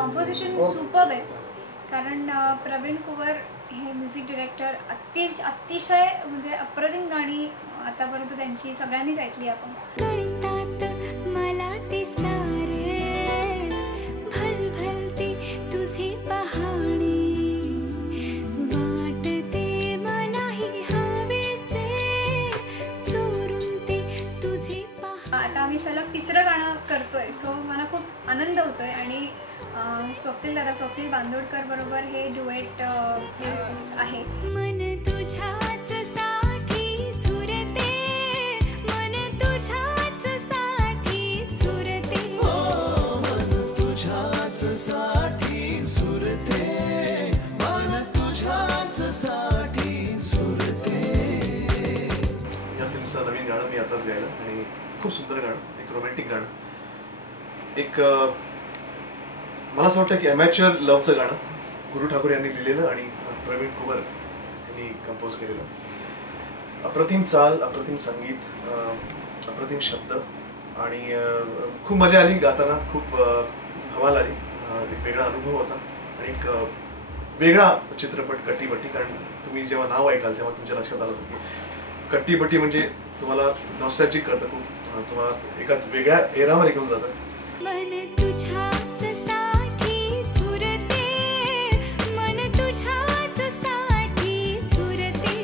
Composition superb आहे, कारण प्रवीण कुवर हे म्युझिक डिरेक्टर अतिशय म्हणजे अप्रतिम गाणी आतापर्यंत त्यांची सगळ्यांनीच ऐकली आपण. आता आम्ही सलग तिसरं गाणं करतोय, सो मला खूप आनंद होतोय. आणि स्वप्नील बांदोडकर बरोबर हे ड्युएट आहे. मन तुझ्याच साठी झुरते, मन तुझ्याच साठी झुरते, मन तुझ्याच साठी झुरते, मन तुझ्याच साठी झुरते. या फिल्मचं नवीन गाणं मी आताच गायलं आणि खूप सुंदर गाणं, एक रोमॅन्टिक गाणं, एक मला असं वाटतं की अमॅच्युअर लव्हचं गाणं गुरु ठाकूर यांनी लिहिलेलं आणि प्रवीण कुवर यांनी कंपोज केलेलं. अप्रतिम चाल, अप्रतिम संगीत, अप्रतिम शब्द आणि खूप मजा आली गाताना, खूप धमाल आली. एक वेगळा अनुभव होता आणि एक वेगळा चित्रपट कट्टीबट्टी. कारण तुम्ही जेव्हा नाव ऐकाल तेव्हा तुमच्या लक्षात आलं असेल की कट्टीबट्टी म्हणजे तुम्हाला नॉस्टॅल्जिक करतं, खूप तुम्हाला एका वेगळ्या एरामध्ये घेऊन जातं. मन तुझ्याच साठी झुरते, मन तुझ्याच साठी झुरते,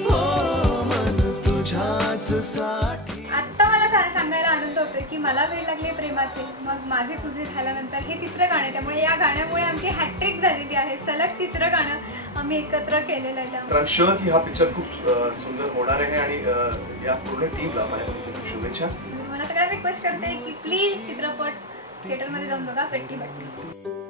मन तुझ्याच साठी. आता मला सांगायला आनंद होतोय की मला वेळ लागले प्रेमाचे, मग माझे तुझे झाल्यानंतर हे तिसरं गाणं आहे. त्यामुळे या गाण्यामुळे आमची हॅट्रिक झालेली आहे. सलग तिसरं गाणं आम्ही एकत्र केलेलं आहे. आय एम शुअर की हा पिक्चर खूप सुंदर होणार आहे आणि या पूर्ण टीमला माझ्या शुभेच्छा. मला सगळ्यांना रिक्वेस्ट करते की प्लीज चित्रपट थिएटरमध्ये जाऊन बघा कट्टीबट्टी.